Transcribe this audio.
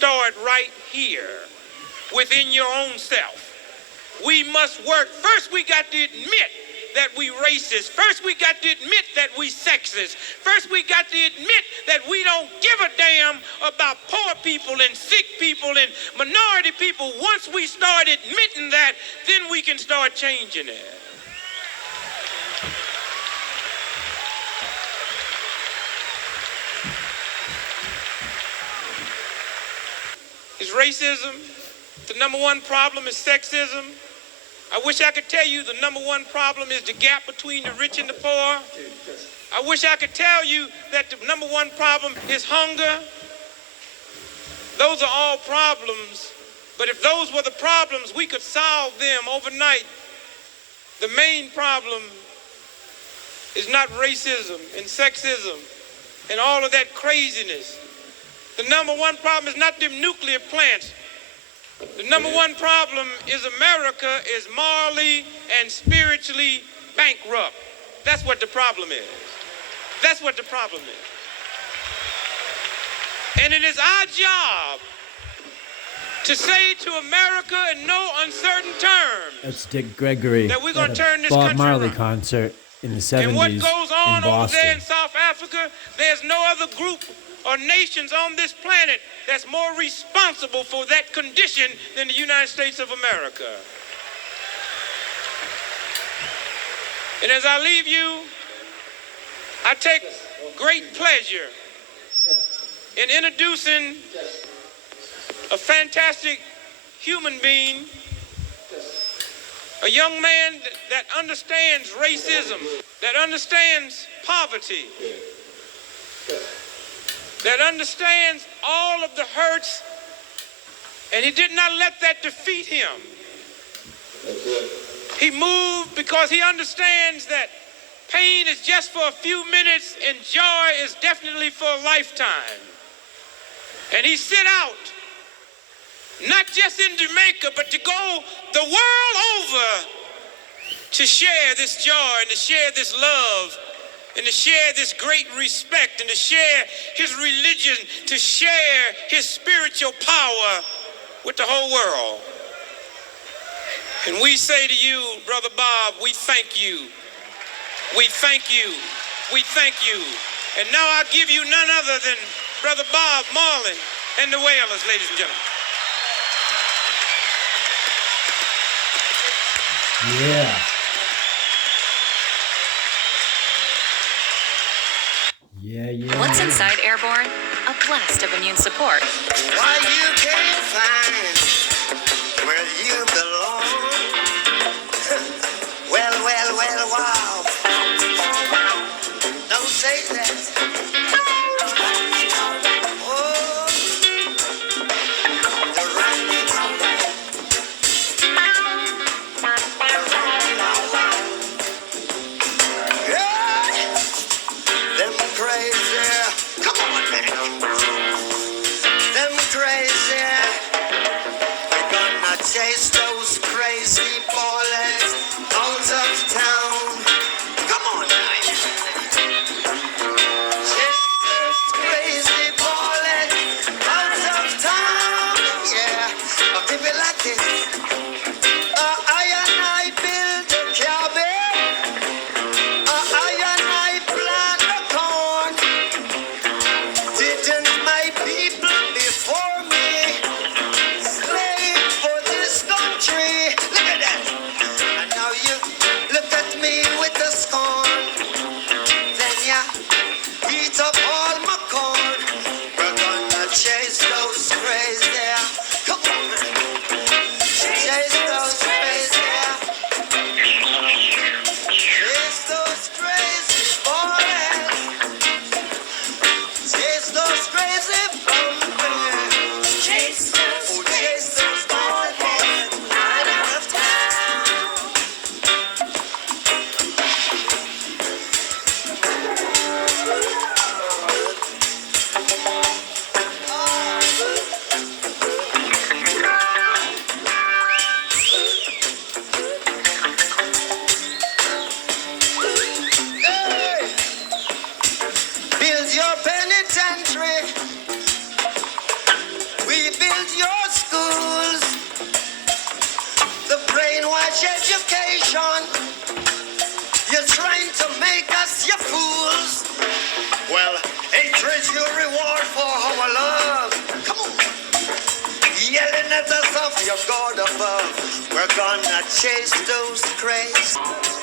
start right here within your own self. We must work. First, we got to admit that we racist. First, we got to admit that we sexist. First, we got to admit that we don't give a damn about poor people and sick people and minority people. Once we start admitting that, then we can start changing it. Is racism the number one problem? Is sexism? I wish I could tell you the number one problem is the gap between the rich and the poor. I wish I could tell you that the number one problem is hunger. Those are all problems, but if those were the problems, we could solve them overnight. The main problem is not racism and sexism and all of that craziness. The number one problem is not them nuclear plants. The number one problem is America is morally and spiritually bankrupt. That's what the problem is. That's what the problem is. And it is our job to say to America in no uncertain terms. That's Dick Gregory that we're going to turn this Bob country Marley around. Concert in the 70s and what goes on in over Boston. there in South Africa, there's no other group or nations on this planet that's more responsible for that condition than the United States of America. And as I leave you, I take great pleasure in introducing a fantastic human being, a young man that understands racism, that understands poverty, that understands all of the hurts, and he did not let that defeat him. He moved because he understands that pain is just for a few minutes and joy is definitely for a lifetime. And he set out, not just in Jamaica, but to go the world over to share this joy and to share this love and to share this great respect and to share his religion, to share his spiritual power with the whole world. And we say to you, Brother Bob, we thank you. We thank you. We thank you. And now I give you none other than Brother Bob Marley and the Wailers, ladies and gentlemen. Yeah. What's inside Airborne? A blast of immune support. Why you can't find where you belong? well, wow. Don't say that. Oh, the rain on me. Yeah, them crazy. Come on, man. Them crazy. We're gonna chase those your God above. We're gonna chase those cranes.